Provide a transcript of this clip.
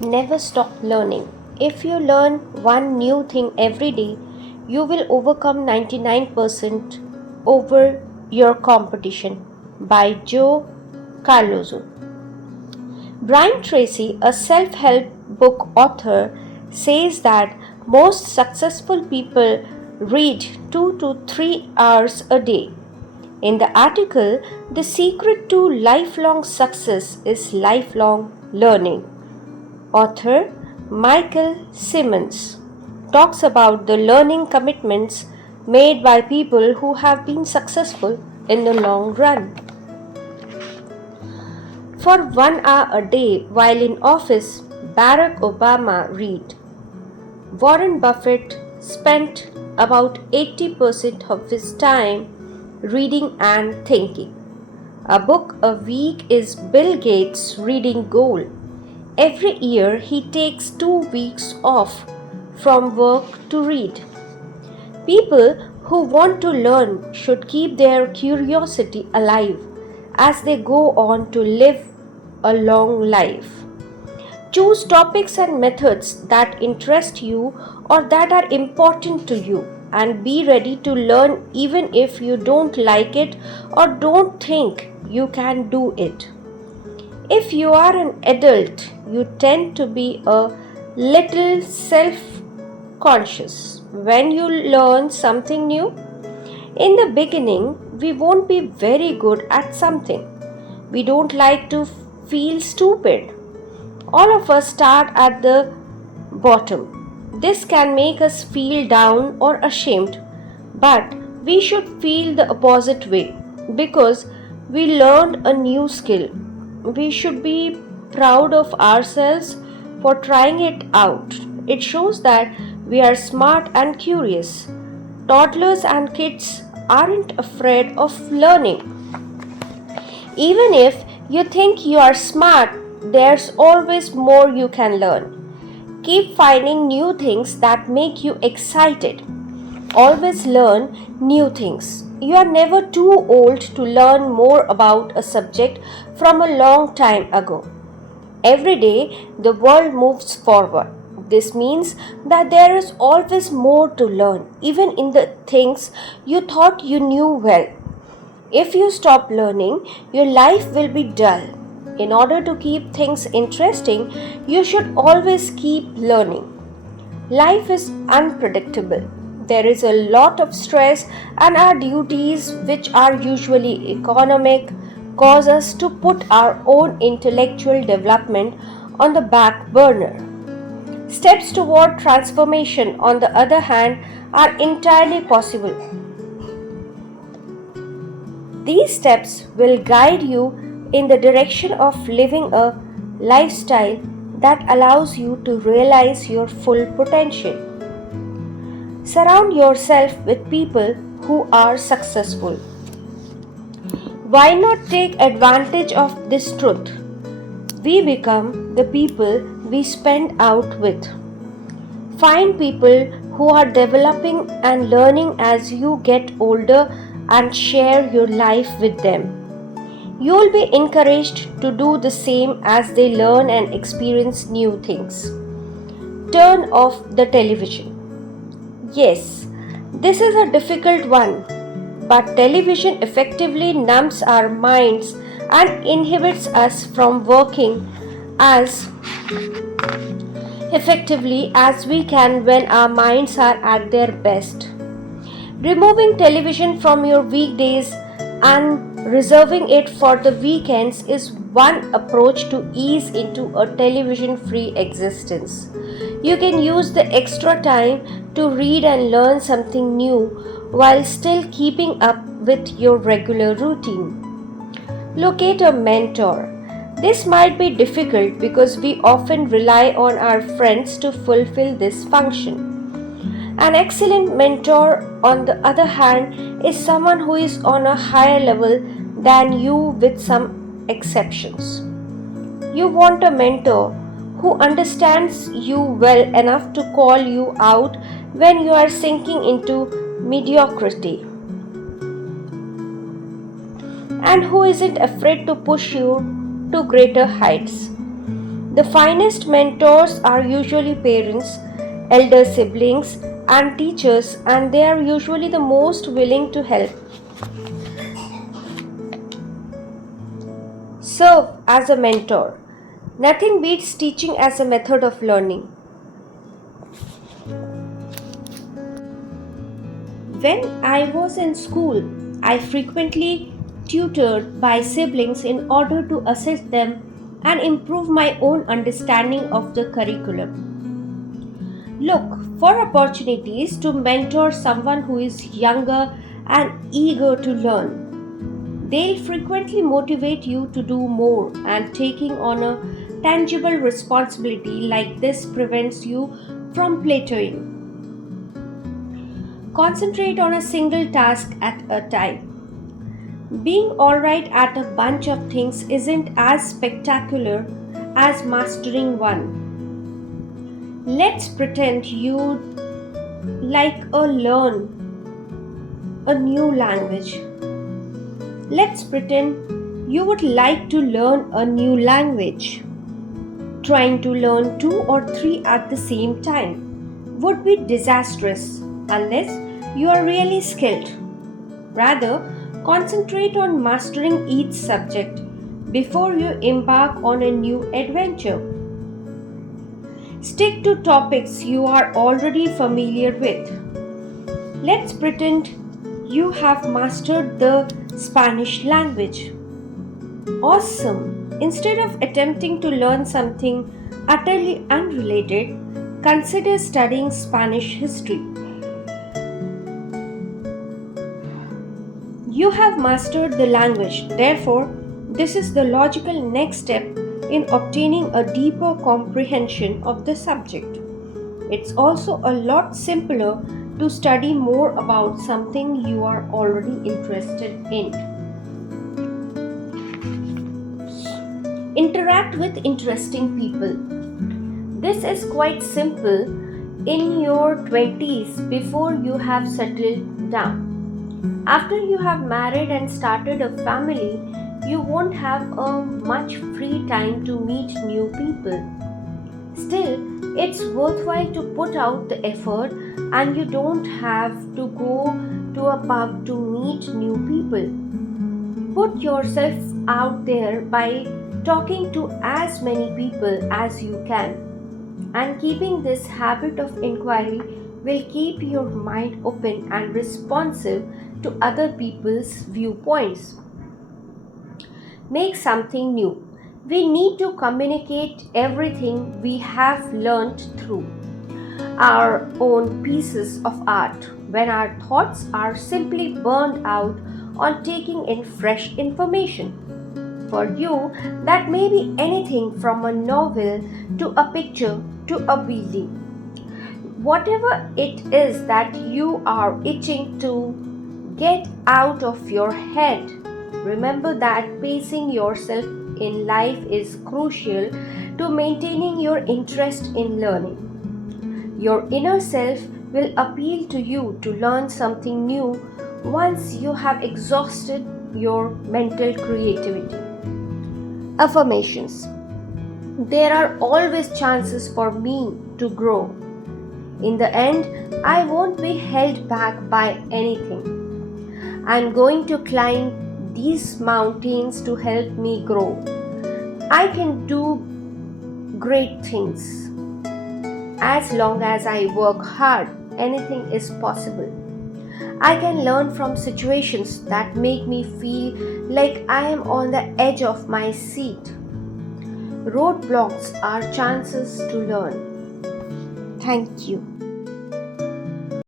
Never stop learning. If you learn one new thing every day, you will overcome 99% over your competition. By Joe Carlozo. Brian Tracy, a self help book author, says that most successful people read 2 to 3 hours a day. In the article, the secret to lifelong success is lifelong learning. Author Michael Simmons talks about the learning commitments made by people who have been successful in the long run. For 1 hour a day while in office, Barack Obama read. Warren Buffett spent about 80% of his time reading and thinking. A book a week is Bill Gates' reading goal. Every year he takes 2 weeks off from work to read. People who want to learn should keep their curiosity alive as they go on to live a long life. Choose topics and methods that interest you or that are important to you and be ready to learn even if you don't like it or don't think you can do it. If you are an adult, you tend to be a little self conscious when you learn something new. In the beginning, we won't be very good at something. We don't like to feel stupid. All of us start at the bottom. This can make us feel down or ashamed, but we should feel the opposite way because we learned a new skill. We should be proud of ourselves for trying it out. It shows that we are smart and curious. Toddlers and kids aren't afraid of learning. Even if you think you are smart, there's always more you can learn. Keep finding new things that make you excited. Always learn new things. You are never too old to learn more about a subject from a long time ago. Every day, the world moves forward. This means that there is always more to learn, even in the things you thought you knew well. If you stop learning, your life will be dull. In order to keep things interesting, you should always keep learning. Life is unpredictable. There is a lot of stress, and our duties, which are usually economic, cause us to put our own intellectual development on the back burner. Steps toward transformation, on the other hand, are entirely possible. These steps will guide you in the direction of living a lifestyle that allows you to realize your full potential. Surround yourself with people who are successful. Why not take advantage of this truth? We become the people we spend out with. Find people who are developing and learning as you get older and share your life with them. You will be encouraged to do the same as they learn and experience new things. Turn off the television. Yes, this is a difficult one, but television effectively numbs our minds and inhibits us from working as effectively as we can when our minds are at their best. Removing television from your weekdays and reserving it for the weekends is one approach to ease into a television free existence. You can use the extra time to read and learn something new while still keeping up with your regular routine. Locate a mentor. This might be difficult because we often rely on our friends to fulfill this function. An excellent mentor, on the other hand, is someone who is on a higher level than you with some exceptions. You want a mentor who understands you well enough to call you out when you are sinking into mediocrity and who isn't afraid to push you to greater heights. The finest mentors are usually parents, elder siblings, and teachers, and they are usually the most willing to help. Serve as a mentor. Nothing beats teaching as a method of learning. When I was in school, I frequently tutored by siblings in order to assist them and improve my own understanding of the curriculum. Look for opportunities to mentor someone who is younger and eager to learn. They'll frequently motivate you to do more, and taking on a tangible responsibility like this prevents you from plateauing. Concentrate on a single task at a time. Being alright at a bunch of things isn't as spectacular as mastering one. Let's pretend you'd like to learn a new language. Let's pretend you would like to learn a new language. Trying to learn 2 or 3 at the same time would be disastrous unless you are really skilled. Rather, concentrate on mastering each subject before you embark on a new adventure. Stick to topics you are already familiar with. Let's pretend you have mastered the Spanish language. Awesome! Instead of attempting to learn something utterly unrelated, consider studying Spanish history. You have mastered the language, therefore, this is the logical next step in obtaining a deeper comprehension of the subject. It's also a lot simpler to study more about something you are already interested in. Interact with interesting people. This is quite simple in your 20s before you have settled down. After you have married and started a family, you won't have a much free time to meet new people. Still, it's worthwhile to put out the effort, and you don't have to go to a pub to meet new people. Put yourself out there by talking to as many people as you can, and keeping this habit of inquiry will keep your mind open and responsive to other people's viewpoints. Make something new. We need to communicate everything we have learned through our own pieces of art when our thoughts are simply burned out on taking in fresh information. For you, that may be anything from a novel to a picture to a building. Whatever it is that you are itching to get out of your head, remember that pacing yourself in life is crucial to maintaining your interest in learning. Your inner self will appeal to you to learn something new once you have exhausted your mental creativity. Affirmations. There are always chances for me to grow. In the end, I won't be held back by anything. I'm going to climb these mountains to help me grow. I can do great things. As long as I work hard, anything is possible. I can learn from situations that make me feel like I am on the edge of my seat. Roadblocks are chances to learn. Thank you.